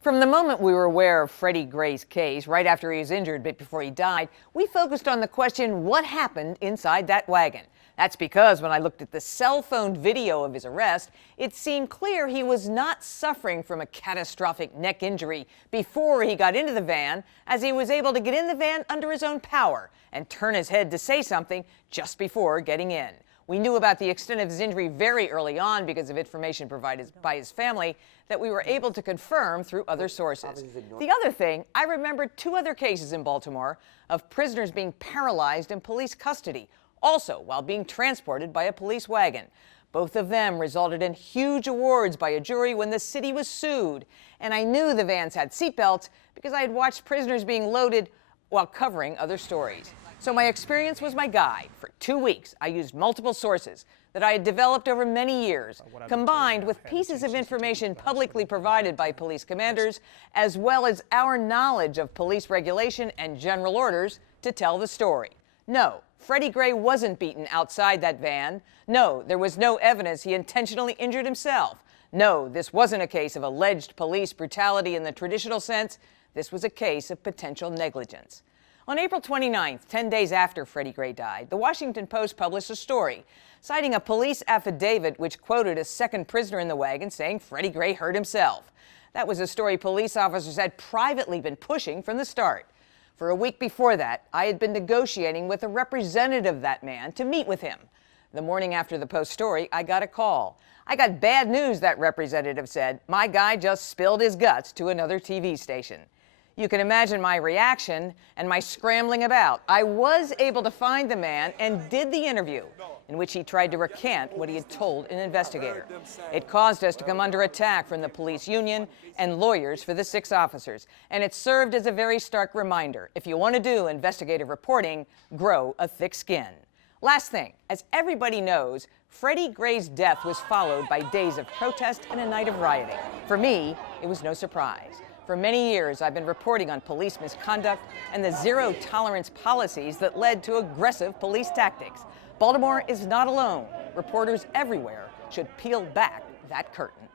From the moment we were aware of Freddie Gray's case, right after he was injured but before he died, we focused on the question, what happened inside that wagon? That's because when I looked at the cell phone video of his arrest, it seemed clear he was not suffering from a catastrophic neck injury before he got into the van, as he was able to get in the van under his own power and turn his head to say something just before getting in. We knew about the extent of his injury very early on because of information provided by his family that we were able to confirm through other sources. The other thing, I remembered two other cases in Baltimore of prisoners being paralyzed in police custody, also while being transported by a police wagon. Both of them resulted in huge awards by a jury when the city was sued. And I knew the vans had seatbelts because I had watched prisoners being loaded while covering other stories. So my experience was my guide. For 2 weeks, I used multiple sources that I had developed over many years, combined with pieces of information publicly provided by police commanders, as well as our knowledge of police regulation and general orders to tell the story. No, Freddie Gray wasn't beaten outside that van. No, there was no evidence he intentionally injured himself. No, this wasn't a case of alleged police brutality in the traditional sense. This was a case of potential negligence. On April 29th, 10 days after Freddie Gray died, the Washington Post published a story citing a police affidavit which quoted a second prisoner in the wagon saying Freddie Gray hurt himself. That was a story police officers had privately been pushing from the start. For a week before that, I had been negotiating with a representative of that man to meet with him. The morning after the Post story, I got a call. I got bad news, that representative said. My guy just spilled his guts to another TV station. You can imagine my reaction and my scrambling about. I was able to find the man and did the interview, in which he tried to recant what he had told an investigator. It caused us to come under attack from the police union and lawyers for the 6 officers, and it served as a very stark reminder. If you want to do investigative reporting, grow a thick skin. Last thing, as everybody knows, Freddie Gray's death was followed by days of protest and a night of rioting. For me, it was no surprise. For many years, I've been reporting on police misconduct and the zero-tolerance policies that led to aggressive police tactics. Baltimore is not alone. Reporters everywhere should peel back that curtain.